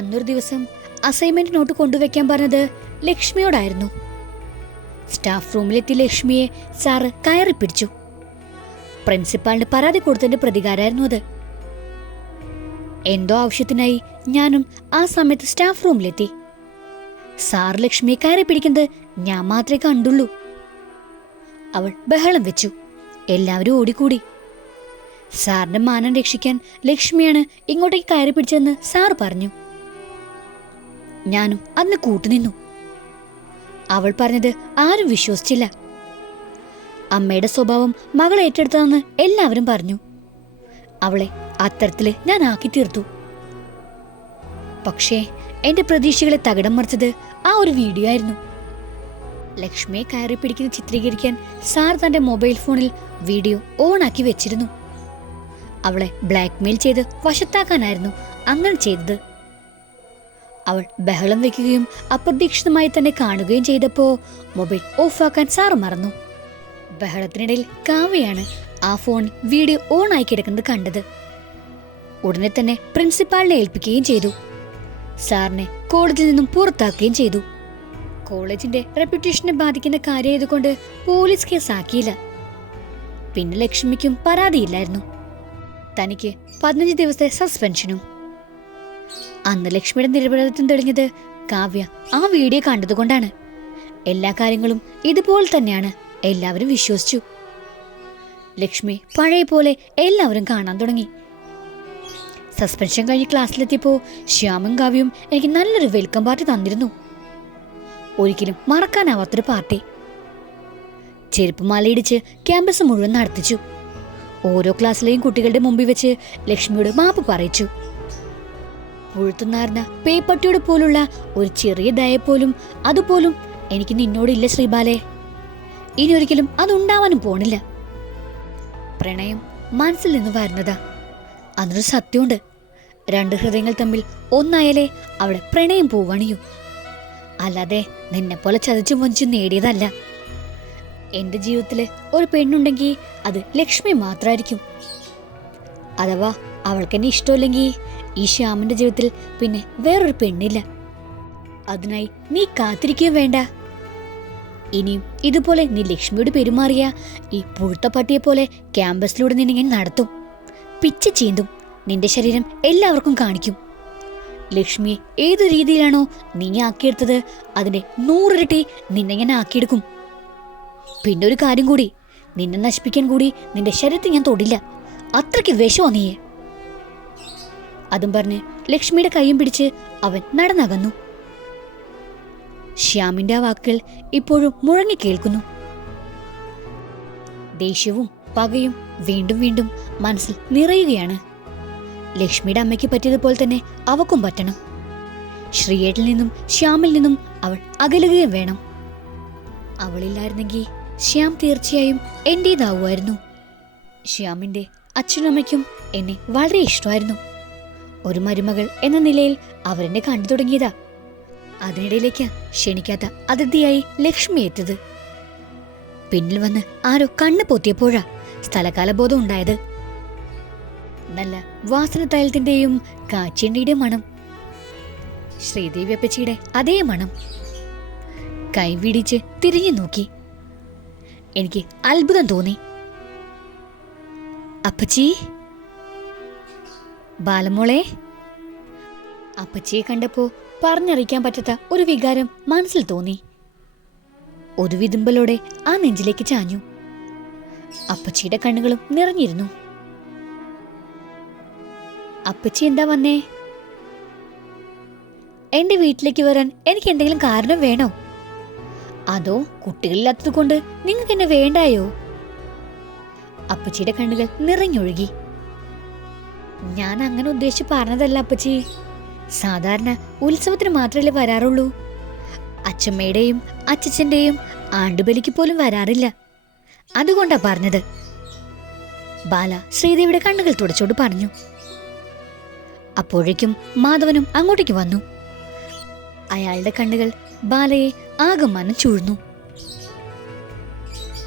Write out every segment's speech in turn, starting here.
അന്നൊരു ദിവസം assignment not കൊണ്ടുവയ്ക്കാൻ പറഞ്ഞത് ലക്ഷ്മിയോടായിരുന്നു. സ്റ്റാഫ് റൂമിലെത്തി ലക്ഷ്മിയെ സാറ് കയറി പിടിച്ചു. പ്രിൻസിപ്പാളിന് പരാതി കൊടുത്തതിന്റെ പ്രതികാരമായിരുന്നു അത്. എന്തോ ആവശ്യത്തിനായി ഞാനും ആ സമയത്ത് സ്റ്റാഫ് റൂമിലെത്തി സാർ ലക്ഷ്മിയെ കയറി പിടിക്കുന്നത് ഞാൻ മാത്രമേ കണ്ടുള്ളൂ. അവൾ ബഹളം വെച്ചു. എല്ലാവരും ഓടിക്കൂടി. സാറിന്റെ മാനം രക്ഷിക്കാൻ ലക്ഷ്മിയാണ് ഇങ്ങോട്ടേക്ക് കയറി പിടിച്ചതെന്ന് സാർ പറഞ്ഞു. ഞാനും അന്ന് കൂട്ടുനിന്നു. അവൾ പറഞ്ഞത് ആരും വിശ്വസിച്ചില്ല. അമ്മയുടെ സ്വഭാവം മകൾ ഏറ്റെടുത്തതെന്ന് എല്ലാവരും പറഞ്ഞു. അവളെ അത്തരത്തിൽ ഞാൻ ആക്കി തീർത്തു. പക്ഷേ എന്റെ പ്രതീക്ഷകളെ തകിടം മറിച്ചത് ആ ഒരു വീഡിയോ ആയിരുന്നു. ലക്ഷ്മിയെ കയറി പിടിക്കുന്ന ചിത്രീകരിക്കാൻ സാർ തന്റെ മൊബൈൽ ഫോണിൽ വീഡിയോ ഓൺ ആക്കി വെച്ചിരുന്നു. അവളെ ബ്ലാക്ക്മെയിൽ ചെയ്ത് വശത്താക്കാനായിരുന്നു അങ്ങനെ ചെയ്തത്. അവൾ ബഹളം വെക്കുകയും അപ്രതീക്ഷിതമായി തന്നെ കാണുകയും ചെയ്തപ്പോ മൊബൈൽ ഓഫാക്കാൻ സാറ് മറന്നു. ബഹളത്തിനിടയിൽ കാവ്യയാണ് ആ ഫോൺ വീഡിയോ ഓൺ ആയി കിടക്കുന്നത് കണ്ടത്. ഉടനെ തന്നെ പ്രിൻസിപ്പാളിനെ ഏൽപ്പിക്കുകയും ചെയ്തു. സാറിനെ കോളേജിൽ നിന്നും പുറത്താക്കുകയും ചെയ്തു. കോളേജിന്റെ റെപ്യൂട്ടേഷനെ ബാധിക്കുന്ന കാര്യമായതുകൊണ്ട് പോലീസ് കേസ് ആക്കിയില്ല പിന്നെ ലക്ഷ്മിക്കും പരാതിയില്ലായിരുന്നു. തനിക്ക് പതിനഞ്ച് ദിവസത്തെ സസ്പെൻഷനും അന്ന് ലക്ഷ്മിയുടെ നിരപരാധിത്വം തെളിഞ്ഞത് കാവ്യ ആ വീഡിയോ കണ്ടതുകൊണ്ടാണ്. എല്ലാ കാര്യങ്ങളും ഇതുപോലെ തന്നെയാണ് എല്ലാവരും വിശ്വസിച്ചു. ലക്ഷ്മി പഴയ പോലെ എല്ലാവരും കാണാൻ തുടങ്ങി. സസ്പെൻഷൻ കഴിഞ്ഞ് ക്ലാസ്സിലെത്തിയപ്പോൾ ശ്യാമും കാവ്യയും എനിക്ക് നല്ലൊരു വെൽക്കം പാർട്ടി തന്നിരുന്നു. ഒരിക്കലും മറക്കാനാവാത്തൊരു പാർട്ടി. ചെരുപ്പ് മാലയിടിച്ച് ക്യാമ്പസ് മുഴുവൻ നടത്തിച്ചു. ഓരോ ക്ലാസ്സിലെയും കുട്ടികളുടെ മുമ്പിൽ വെച്ച് ലക്ഷ്മിയോട് മാപ്പ് പറയിച്ചു. പുഴുത്തുന്നാർന്ന പേപ്പട്ടിയോട് പോലുള്ള ഒരു ചെറിയ ദയ പോലും അതുപോലും എനിക്ക് നിന്നോടില്ല ശ്രീബാലെ. ഇനി ഒരിക്കലും അതുണ്ടാവാനും പോണില്ല. പ്രണയം മനസ്സിൽ നിന്ന് വരുന്നതാ. അതൊരു സത്യമുണ്ട്. രണ്ട് ഹൃദയങ്ങൾ തമ്മിൽ ഒന്നായാലേ അവിടെ പ്രണയം പൂവണിയൂ. അല്ലാതെ നിന്നെ പോലെ ചതിച്ചു വഞ്ചു നേടിയതല്ല. എന്റെ ജീവിതത്തിൽ ഒരു പെണ്ണുണ്ടെങ്കിൽ അത് ലക്ഷ്മി മാത്രമായിരിക്കും അഥവാ അവൾക്ക് എന്നെ ഇഷ്ടമില്ലെങ്കിൽ ഈ ശ്യാമിന്റെ ജീവിതത്തിൽ പിന്നെ വേറൊരു പെണ്ണില്ല. അതിനായി നീ കാത്തിരിക്കുകയും വേണ്ട. ഇനിയും ഇതുപോലെ നീ ലക്ഷ്മിയോട് പെരുമാറിയ ഈ പുഴുത്ത പട്ടിയെ പോലെ ക്യാമ്പസിലൂടെ നിന്നെ ഞാൻ നടത്തും. പിച്ച് ചീന്തും. നിന്റെ ശരീരം എല്ലാവർക്കും കാണിക്കും. ലക്ഷ്മിയെ ഏതു രീതിയിലാണോ നീ ആക്കിയെടുത്തത് അതിന്റെ നൂറിരട്ടി നിന്നെ ഞാൻ ആക്കിയെടുക്കും. പിന്നെ ഒരു കാര്യം കൂടി. നിന്നെ നശിപ്പിക്കാൻ കൂടി നിന്റെ ശരീരത്തിൽ ഞാൻ തൊടില്ല. അത്രയ്ക്ക് വിഷമോ നീയെ. അതും പറഞ്ഞ് ലക്ഷ്മിയുടെ കൈയും പിടിച്ച് അവൻ നടന്നകന്നു. ശ്യാമിന്റെ ആ വാക്കുകൾ ഇപ്പോഴും മുഴങ്ങി കേൾക്കുന്നു. ദേഷ്യവും പകയും വീണ്ടും വീണ്ടും മനസ്സിൽ നിറയുകയാണ്. ലക്ഷ്മിയുടെ അമ്മയ്ക്ക് പറ്റിയതുപോലെ തന്നെ അവക്കും പറ്റണം. ശ്രീയേട്ടിൽ നിന്നും ശ്യാമിൽ നിന്നും അവൾ അകലുകയും വേണം. അവളില്ലായിരുന്നെങ്കിൽ ശ്യാം തീർച്ചയായും എന്റേതാവുമായിരുന്നു. ശ്യാമിന്റെ അച്ഛനമ്മയ്ക്കും എന്നെ വളരെ ഇഷ്ടമായിരുന്നു. ഒരു മരുമകൾ എന്ന നിലയിൽ അവരെന്നെ കണ്ടു തുടങ്ങിയതാ. അതിനിടയിലേക്ക് ക്ഷണിക്കാത്ത അതിഥിയായി ലക്ഷ്മി എത്തിയത്. പിന്നിൽ വന്ന് ആരോ കണ്ണു പൊത്തിയപ്പോഴാ സ്ഥലകാലബോധം ഉണ്ടായത്. നല്ല വാസന തൈലത്തിന്റെയും കാച്ചിയണ്ടിയുടെ മണം. ശ്രീദേവി അപ്പച്ചിയുടെ അതേ മണം. കൈവിടിച്ച് തിരിഞ്ഞു നോക്കി. എനിക്ക് അത്ഭുതം തോന്നി. അപ്പച്ചി? ബാലമോളെ അപ്പച്ചിയെ കണ്ടപ്പോ പറഞ്ഞറിയിക്കാൻ പറ്റാത്ത ഒരു വികാരം മനസ്സിൽ തോന്നി. ഒരു വിതുമ്പലോടെ ആ നെഞ്ചിലേക്ക് ചാഞ്ഞു. അപ്പച്ചിയുടെ കണ്ണുകളും നിറഞ്ഞിരുന്നു. അപ്പച്ചി എന്താ വന്നേ? എന്റെ വീട്ടിലേക്ക് വരാൻ എനിക്ക് എന്തെങ്കിലും കാരണം വേണോ? അതോ കുട്ടികളില്ലാത്തത് കൊണ്ട് നിങ്ങൾക്ക് എന്നെ വേണ്ടായോ? അപ്പച്ചിയുടെ കണ്ണുകൾ നിറഞ്ഞൊഴുകി. ഞാൻ അങ്ങനെ ഉദ്ദേശിച്ച് പറഞ്ഞതല്ല അപ്പച്ചി. സാധാരണ ഉത്സവത്തിന് മാത്രമല്ലേ വരാറുള്ളൂ. അച്ഛമ്മയുടെയും അച്ഛച്ചന്റെയും ആണ്ടുബലിക്ക് പോലും വരാറില്ല. അതുകൊണ്ടാ പറഞ്ഞത്. ബാല ശ്രീദേവിയുടെ കണ്ണുകൾ തുടച്ചോട് പറഞ്ഞു. അപ്പോഴേക്കും മാധവനും അങ്ങോട്ടേക്ക് വന്നു. അയാളുടെ കണ്ണുകൾ ബാലയെ ആകെ മനം ചൂഴ്ന്നു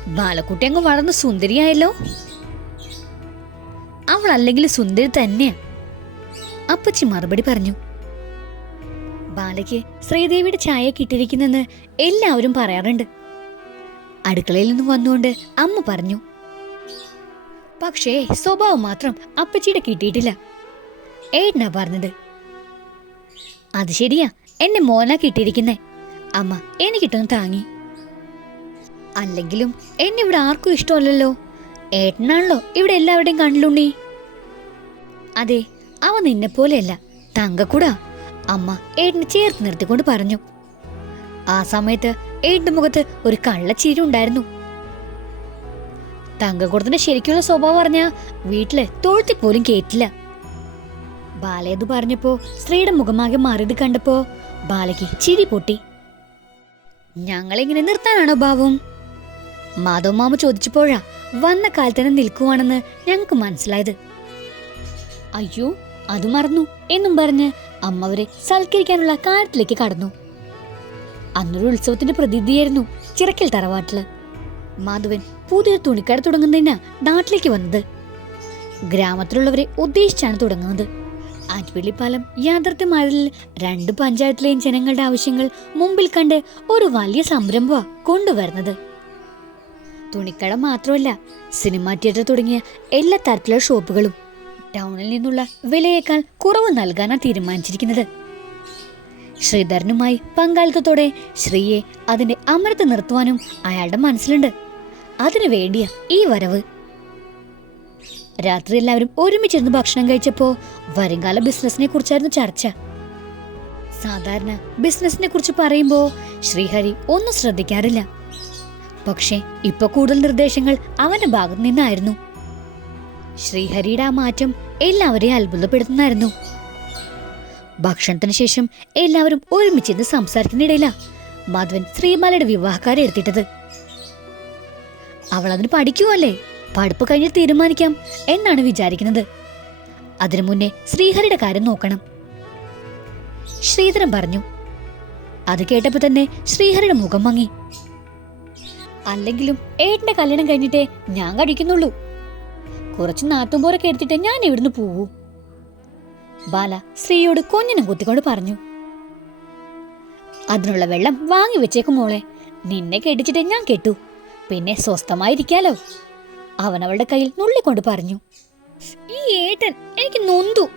ബാലക്കുട്ടി അങ്ങ് വളർന്ന് സുന്ദരിയായല്ലോ. അവൾ അല്ലെങ്കിൽ സുന്ദരി തന്നെയാ. അപ്പച്ചി മറുപടി പറഞ്ഞു ബാലയ്ക്ക് ശ്രീദേവിയുടെ ചായ കിട്ടിയിരിക്കുന്നെന്ന് എല്ലാവരും പറയാറുണ്ട്. അടുക്കളയിൽ നിന്ന് വന്നുകൊണ്ട് അമ്മ പറഞ്ഞു പക്ഷേ സ്വഭാവം മാത്രം അപ്പച്ചിയുടെ കിട്ടിയിട്ടില്ല. ഏട്ടനാ പറഞ്ഞത്. അത് ശരിയാ എന്നെ മോനാ കിട്ടിയിരിക്കുന്നേ. അമ്മ എനിക്കിട്ടൊന്ന് താങ്ങി. അല്ലെങ്കിലും എന്നെ ഇവിടെ ആർക്കും ഇഷ്ടമല്ലല്ലോ. ഏട്ടനാണല്ലോ ഇവിടെ എല്ലാവരുടെയും കണ്ണിലുണ്ണി. അതെ അവ നിന്നെ പോലെയല്ല തങ്കക്കൂടാ. അമ്മ ഏട്ടനെ ചേർത്ത് നിർത്തിക്കൊണ്ട് പറഞ്ഞു. ആ സമയത്ത് ഏട്ടന്റെ മുഖത്ത് ഒരു കള്ളച്ചിരി ഉണ്ടായിരുന്നു. തങ്കക്കൂടത്തിന്റെ ശരിക്കുള്ള സ്വഭാവം പറഞ്ഞ വീട്ടിൽ തൊഴുത്തി പോലും കേട്ടില്ല ബാലയത് പറഞ്ഞപ്പോ സ്ത്രീയുടെ മുഖമാകെ മാറിയത് കണ്ടപ്പോ ബാലയ്ക്ക് ചിരി പൊട്ടി. ഞങ്ങളിങ്ങനെ നിർത്താനാണോ ഭാവം? മാധവ് മാമ ചോദിച്ചപ്പോഴാ വന്ന കാലത്തന്നെ നിൽക്കുവാണെന്ന് ഞങ്ങൾക്ക് മനസ്സിലായത്. അയ്യോ അത് മറന്നു എന്നും പറഞ്ഞ് അമ്മവരെ സൽക്കരിക്കാനുള്ള കാര്യത്തിലേക്ക് കടന്നു. അന്നൊരു ഉത്സവത്തിന്റെ പ്രതീതിയായിരുന്നു ചിറക്കൽ തറവാട്ടിൽ. മാധവൻ പുതിയ തുണിക്കട തുടങ്ങുന്നതിനാ നാട്ടിലേക്ക് വന്നത്. ഗ്രാമത്തിലുള്ളവരെ ഉദ്ദേശിച്ചാണ് തുടങ്ങുന്നത്. ആറ്റുപള്ളിപ്പാലം യാഥാർത്ഥ്യമായതിൽ രണ്ട് പഞ്ചായത്തിലെയും ജനങ്ങളുടെ ആവശ്യങ്ങൾ മുമ്പിൽ കണ്ട് ഒരു വലിയ സംരംഭമാണ് കൊണ്ടുവരുന്നത്. തുണിക്കട മാത്രമല്ല സിനിമാ തിയേറ്റർ തുടങ്ങിയ എല്ലാ തരത്തിലുള്ള ഷോപ്പുകളും ടൗണിൽ നിന്നുള്ള വിലയേക്കാൾ കുറവ് നൽകാനാണ് തീരുമാനിച്ചിരിക്കുന്നത്. ശ്രീധരനുമായി പങ്കാളിത്തത്തോടെ ശ്രീയെ അതിന്റെ അമരത്ത് നിർത്തുവാനും അയാളുടെ മനസ്സിലുണ്ട്. അതിനു വേണ്ടിയ ഈ വരവ്. രാത്രി എല്ലാവരും ഒരുമിച്ചിരുന്ന് ഭക്ഷണം കഴിച്ചപ്പോ വരുംകാല ബിസിനസിനെ കുറിച്ചായിരുന്നു ചർച്ച. സാധാരണ ബിസിനസിനെ കുറിച്ച് പറയുമ്പോ ശ്രീഹരി ഒന്നും ശ്രദ്ധിക്കാറില്ല. പക്ഷേ ഇപ്പൊ കൂടുതൽ നിർദ്ദേശങ്ങൾ അവന്റെ ഭാഗത്ത് നിന്നായിരുന്നു. ശ്രീഹരിയുടെ ആ മാറ്റം എല്ലാവരെയും അത്ഭുതപ്പെടുത്തുന്നായിരുന്നു ഭക്ഷണത്തിന് ശേഷം എല്ലാവരും ഒരുമിച്ചിരുന്ന് സംസാരിക്കുന്നിടയില്ല മാധവൻ ശ്രീമാലയുടെ വിവാഹക്കാരെ എടുത്തിട്ടത്. അവൾ അതിന് പഠിക്കുമല്ലേ പഠിപ്പ് കഴിഞ്ഞ് തീരുമാനിക്കാം എന്നാണ് വിചാരിക്കുന്നത്. അതിനു മുന്നേ ശ്രീഹരിയുടെ കാര്യം നോക്കണം. ശ്രീധരൻ പറഞ്ഞു. അത് കേട്ടപ്പോ തന്നെ ശ്രീഹരിയുടെ മുഖം മങ്ങി. അല്ലെങ്കിലും ഏട്ടന്റെ കല്യാണം കഴിഞ്ഞിട്ടേ ഞാൻ കഴിക്കുന്നുള്ളൂ. കുറച്ച് നാത്തുമ്പോരൊക്കെ എടുത്തിട്ട് ഞാൻ ഇവിടുന്ന് പോവൂ. ബാല ശ്രീയോട് കുഞ്ഞിനും കുത്തിക്കൊണ്ട് പറഞ്ഞു. അതിനുള്ള വെള്ളം വാങ്ങി വെച്ചേക്കും മോളെ. നിന്നെ കെട്ടിച്ചിട്ട് ഞാൻ കെട്ടു. പിന്നെ സ്വസ്ഥമായിരിക്കാലോ. അവളുടെ കയ്യിൽ നുള്ളിക്കൊണ്ട് പറഞ്ഞു. ഈ ഏട്ടൻ എനിക്ക് നൊന്തു.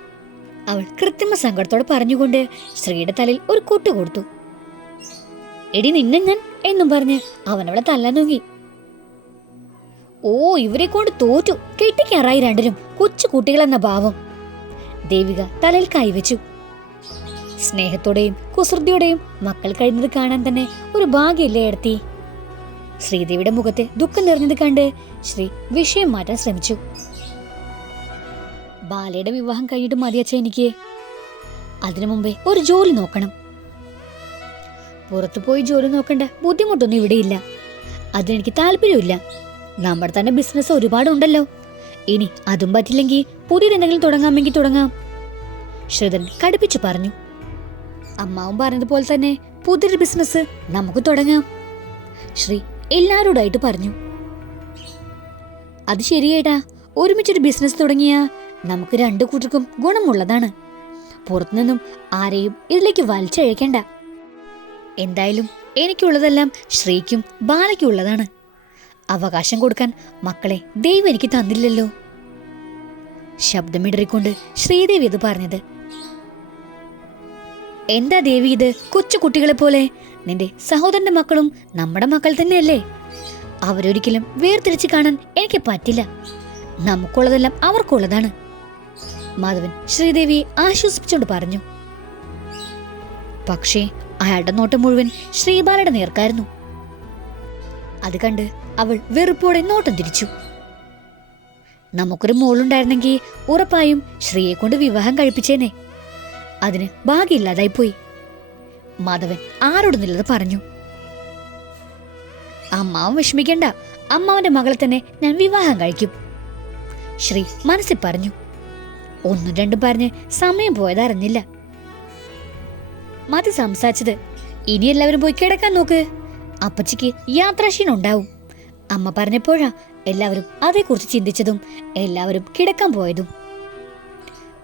അവൾ കൃത്രിമ സങ്കടത്തോടെ പറഞ്ഞുകൊണ്ട് ശ്രീയുടെ തലയിൽ ഒരു കൊട്ടു കൊടുത്തു. എടി നിന്നെ ഞാൻ എന്നും പറഞ്ഞ് അവനവളെ തല്ലാൻ നോക്കി. ഓ ഇവരെ കൊണ്ട് തോറ്റു. കെട്ടിക്കാറായി രണ്ടിനും കൊച്ചു കുട്ടികളെന്ന ഭാവം. ദേവിക തലയിൽ കൈവച്ചു. സ്നേഹത്തോടെയും കുസൃതിയോടെയും മക്കൾ കഴിഞ്ഞത് കാണാൻ തന്നെ ഒരു ഭാഗ്യമില്ലേ എടുത്തി. ശ്രീദേവിയുടെ മുഖത്തെ ദുഃഖം നിറഞ്ഞത് കണ്ട് ശ്രീ വിഷയം മാറ്റാൻ ശ്രമിച്ചു. ബാലയുടെ വിവാഹം കഴിഞ്ഞിട്ട് മതിയച്ച എനിക്ക്. അതിനു മുമ്പേ ഒരു ജോലി നോക്കണം. പുറത്തു പോയി ജോലി നോക്കണ്ട. ബുദ്ധിമുട്ടൊന്നും ഇവിടെയില്ല. അതിനെനിക്ക് താല്പര്യമില്ല നമ്മുടെ തന്നെ ബിസിനസ് ഒരുപാടുണ്ടല്ലോ. ഇനി അതും പറ്റില്ലെങ്കിൽ പുതിയതെന്തെങ്കിലും തുടങ്ങാമെങ്കിൽ തുടങ്ങാം. ശ്രീധരൻ കടുപ്പിച്ചു പറഞ്ഞു. അമ്മാവും പറഞ്ഞതുപോലെ തന്നെ പുതിയൊരു ബിസിനസ് നമുക്ക് തുടങ്ങാം. ശ്രീ എല്ലാവരോടായിട്ട് പറഞ്ഞു. അത് ശരിയേട്ടാ. ഒരുമിച്ചൊരു ബിസിനസ് തുടങ്ങിയ നമുക്ക് രണ്ടു കൂട്ടർക്കും ഗുണമുള്ളതാണ്. പുറത്തുനിന്നും ആരെയും ഇതിലേക്ക് വലിച്ചഴക്കേണ്ട. എന്തായാലും എനിക്കുള്ളതെല്ലാം ശ്രീക്കും ബാലയ്ക്കും ഉള്ളതാണ്. അവകാശം കൊടുക്കാൻ മക്കളെ ദൈവം എനിക്ക് തന്നില്ലല്ലോ. ശബ്ദമിടറിക്കൊണ്ട് ശ്രീദേവി ഇത് പറഞ്ഞത്. എന്താ ദേവി ഇത് കൊച്ചു കുട്ടികളെ പോലെ? നിന്റെ സഹോദരന്റെ മക്കളും നമ്മുടെ മക്കൾ തന്നെയല്ലേ? അവരൊരിക്കലും വേർതിരിച്ച് കാണാൻ എനിക്ക് പറ്റില്ല. നമുക്കുള്ളതെല്ലാം അവർക്കുള്ളതാണ്. മാധവൻ ശ്രീദേവിയെ ആശ്വസിപ്പിച്ചുകൊണ്ട് പറഞ്ഞു. പക്ഷേ അയാളുടെ നോട്ടം മുഴുവൻ ശ്രീബാലയുടെ നേർക്കായിരുന്നു. അത് കണ്ട് അവൾ വെറുപ്പോടെ നോട്ടം തിരിച്ചു. നമുക്കൊരു മോളുണ്ടായിരുന്നെങ്കിൽ ഉറപ്പായും ശ്രീയെ കൊണ്ട് വിവാഹം കഴിപ്പിച്ചേനെ. അതിന് ഭാഗ്യമില്ലാതായി പോയി. മാധവൻ ആരോടുന്നില്ലത് പറഞ്ഞു. അമ്മാവൻ വിഷമിക്കണ്ട. അമ്മാവന്റെ മകളെ തന്നെ ഞാൻ വിവാഹം കഴിക്കും. ശ്രീ മനസ്സിൽ പറഞ്ഞു. ഒന്നും രണ്ടും പറഞ്ഞ് സമയം പോയതറിഞ്ഞില്ല. മതി സംസാരിച്ചത്. ഇനി എല്ലാവരും പോയി കിടക്കാൻ നോക്ക്. അപ്പച്ചിക്ക് യാത്രാക്ഷീണം ഉണ്ടാവും അമ്മ പറഞ്ഞപ്പോഴാ എല്ലാവരും അതേക്കുറിച്ച് ചിന്തിച്ചതും എല്ലാവരും കിടക്കാൻ പോയതും.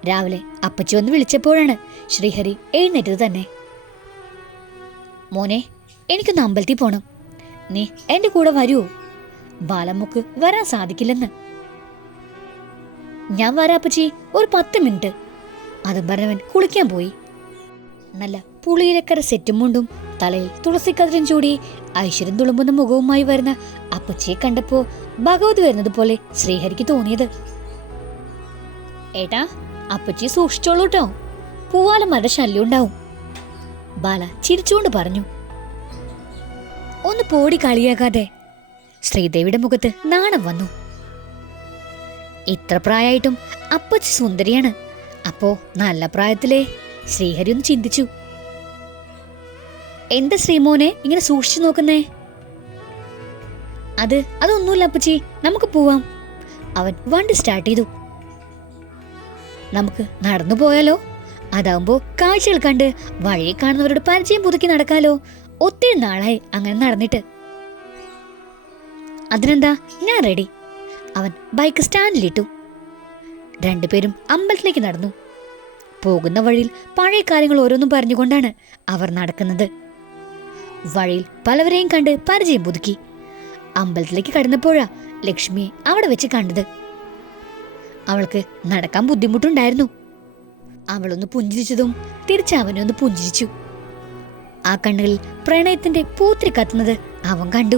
രാവിലെ അപ്പച്ചി വന്ന് വിളിച്ചപ്പോഴാണ് ശ്രീഹരി എഴുന്നേറ്റത് തന്നെ. മോനെ എനിക്കൊന്ന് അമ്പലത്തിൽ പോണം. നീ എന്റെ കൂടെ വരൂ. ബാലമ്മക്ക് വരാൻ സാധിക്കില്ലെന്ന്. ഞാൻ വരാപ്പച്ചി ഒരു പത്ത് മിനിറ്റ്. അതും പറഞ്ഞവൻ കുളിക്കാൻ പോയി. നല്ല പുളിയിലക്കര സെറ്റും മുണ്ടും തലയിൽ തുളസിക്കതിരും ചൂടി ഐശ്വര്യം തുളുമ്പുന്ന മുഖവുമായി വരുന്ന അപ്പച്ചിയെ കണ്ടപ്പോ ഭഗവത് വരുന്നത് പോലെ ശ്രീഹരിക്ക് തോന്നിയത്. ഏട്ടാ അപ്പച്ചി സൂക്ഷിച്ചോളൂ കേട്ടോ പൂവാലന്മാരുടെ ശല്യം ഉണ്ടാവും ബാല ചിരിച്ചുകൊണ്ട് പറഞ്ഞു. ഒന്ന് പോടി കളിയാകാതെ. ശ്രീദേവിയുടെ മുഖത്ത് നാണം വന്നു. ഇത്ര പ്രായമായിട്ടും അപ്പച്ചി സുന്ദരിയാണ്. അപ്പോ നല്ല പ്രായത്തിലേ ശ്രീഹരി ഒന്ന് ചിന്തിച്ചു. എന്താ ശ്രീമോനെ? ഇങ്ങനെ സൂക്ഷിച്ചു നോക്കുന്നേ? അത് അതൊന്നുമില്ല അപ്പച്ചി. നമുക്ക് പോവാം. അവൻ വണ്ടി സ്റ്റാർട്ട് ചെയ്തു. നമുക്ക് നടന്നു പോയാലോ? അതാവുമ്പോ കാഴ്ചകൾ കണ്ട് വഴി കാണുന്നവരോട് പരിചയം പുതുക്കി നടക്കാലോ? ഒത്തിരി നാളായി അങ്ങനെ നടന്നിട്ട്. അതിനെന്താ? ഞാൻ റെഡി അവൻ ബൈക്ക് സ്റ്റാൻഡിലിട്ടു രണ്ടുപേരും അമ്പലത്തിലേക്ക് നടന്നു. പോകുന്ന വഴിയിൽ പഴയ കാര്യങ്ങൾ ഓരോന്നും പറഞ്ഞുകൊണ്ടാണ് അവർ നടക്കുന്നത്. വഴിയിൽ പലവരെയും കണ്ട് പരിചയം പുതുക്കി. അമ്പലത്തിലേക്ക് കടന്നപ്പോഴാ ലക്ഷ്മിയെ അവിടെ വെച്ച് കണ്ടത്. അവൾക്ക് നടക്കാൻ ബുദ്ധിമുട്ടുണ്ടായിരുന്നു. അവളൊന്ന് പുഞ്ചിരിച്ചതും തിരിച്ച് അവനെ ഒന്ന് പുഞ്ചിരിച്ചു. ആ കണ്ണുകളിൽ പ്രണയത്തിന്റെ പൂത്തിരി കത്തുന്നത് അവൻ കണ്ടു.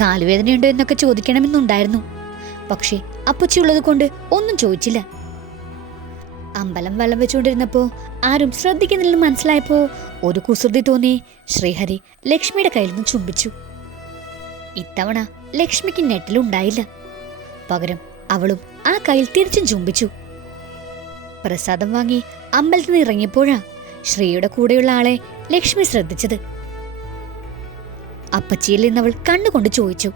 കാലുവേദനയുണ്ടോ എന്നൊക്കെ ചോദിക്കണമെന്നുണ്ടായിരുന്നു. പക്ഷേ അപ്പച്ചിയുള്ളത് കൊണ്ട് ഒന്നും ചോദിച്ചില്ല. അമ്പലം വലം വെച്ചുകൊണ്ടിരുന്നപ്പോൾ ആരും ശ്രദ്ധിക്കുന്നില്ലെന്ന് മനസ്സിലായപ്പോ ഒരു കുസൃതി തോന്നി. ശ്രീഹരി ലക്ഷ്മിയുടെ കയ്യിൽ നിന്ന് ചുംബിച്ചു. ഇത്തവണ ലക്ഷ്മിക്ക് നെറ്റിലുണ്ടായില്ല പകരം അവളും ആ കയ്യിൽ തിരിച്ചും ചുംബിച്ചു. പ്രസാദം വാങ്ങി അമ്പലത്തിൽ നിന്ന് ഇറങ്ങിയപ്പോഴാ ശ്രീയുടെ കൂടെയുള്ള ആളെ ലക്ഷ്മി ശ്രദ്ധിച്ചത്. അപ്പച്ചിയിൽ നിന്ന് അവൾ കണ്ണുകൊണ്ട് ചോദിച്ചു.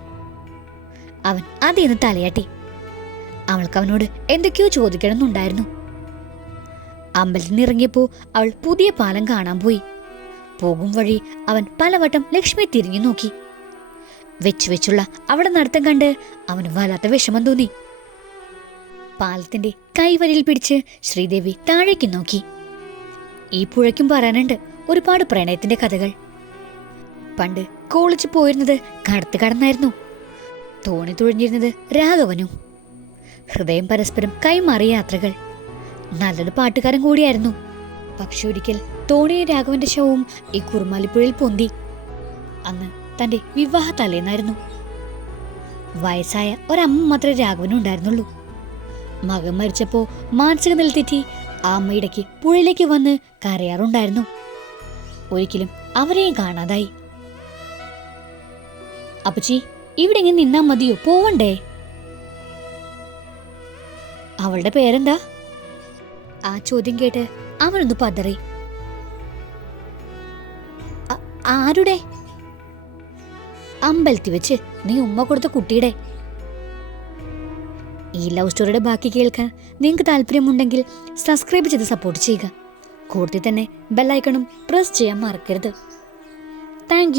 അവൻ അതേന്ന് തലയാട്ടി. അവൾക്ക് അവനോട് എന്തൊക്കെയോ ചോദിക്കണമെന്നുണ്ടായിരുന്നു. അമ്പലത്തിൽ നിന്ന് അവൾ പുതിയ പാലം കാണാൻ പോയി. പോകും വഴി അവൻ പലവട്ടം ലക്ഷ്മി തിരിഞ്ഞു നോക്കി. വെച്ചു വെച്ചുള്ള അവിടെ നടത്തം കണ്ട് അവന് വല്ലാത്ത വിഷമം തോന്നി. പാലത്തിന്റെ കൈവരിയിൽ പിടിച്ച് ശ്രീദേവി താഴേക്ക് നോക്കി. ഈ പുഴയ്ക്കും പറയാനുണ്ട് ഒരുപാട് പ്രണയത്തിന്റെ കഥകൾ. പണ്ട് കോളേജ് പോയിരുന്നത് കടത്ത് കടന്നായിരുന്നു. തോണി തുഴഞ്ഞിരുന്നത് രാഘവനും. ഹൃദയം പരസ്പരം കൈമാറിയ യാത്രകൾ. നല്ലൊരു പാട്ടുകാരൻ കൂടിയായിരുന്നു. പക്ഷെ ഒരിക്കൽ തോണിയെ രാഘവന്റെ ശവവും ഈ കുറുമാലിപ്പുഴയിൽ പൊന്തി. അന്ന് തന്റെ വിവാഹ തലേന്നായിരുന്നു. വയസ്സായ ഒരമ്മ മാത്രമേ രാഘവനും ഉണ്ടായിരുന്നുള്ളൂ. മകൻ മരിച്ചപ്പോ മാനസിക നില തെറ്റി ആ അമ്മയിടയ്ക്ക് പുഴയിലേക്ക് വന്ന് കരയാറുണ്ടായിരുന്നു. ഒരിക്കലും അവരെയും കാണാതായി. അപ്പച്ചി ഇവിടെ ഇങ്ങനെ നിന്നാ മതിയോ? പോവണ്ടേ? അവളുടെ പേരെന്താ? ആ ചോദ്യം കേട്ട് അവനൊന്ന് പതറി. "അ- ആരുടെ? അമ്പലത്തിൽ വെച്ച് നീ ഉമ്മ കൊടുത്ത കുട്ടിയുടെ. ഈ ലവ് സ്റ്റോറിയുടെ ബാക്കി കേൾക്കാൻ നിങ്ങൾക്ക് താല്പര്യമുണ്ടെങ്കിൽ സബ്സ്ക്രൈബ് ചെയ്ത് സപ്പോർട്ട് ചെയ്യുക. കൂടുതൽ തന്നെ ബെല്ലൈക്കണും പ്രസ് ചെയ്യാൻ മറക്കരുത്. താങ്ക്